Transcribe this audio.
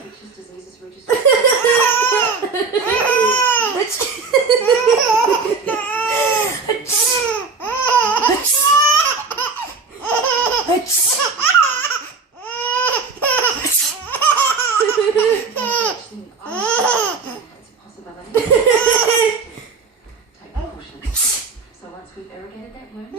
Infectious diseases registered. That's a possibility. Take precautions. So once we've irrigated that wound,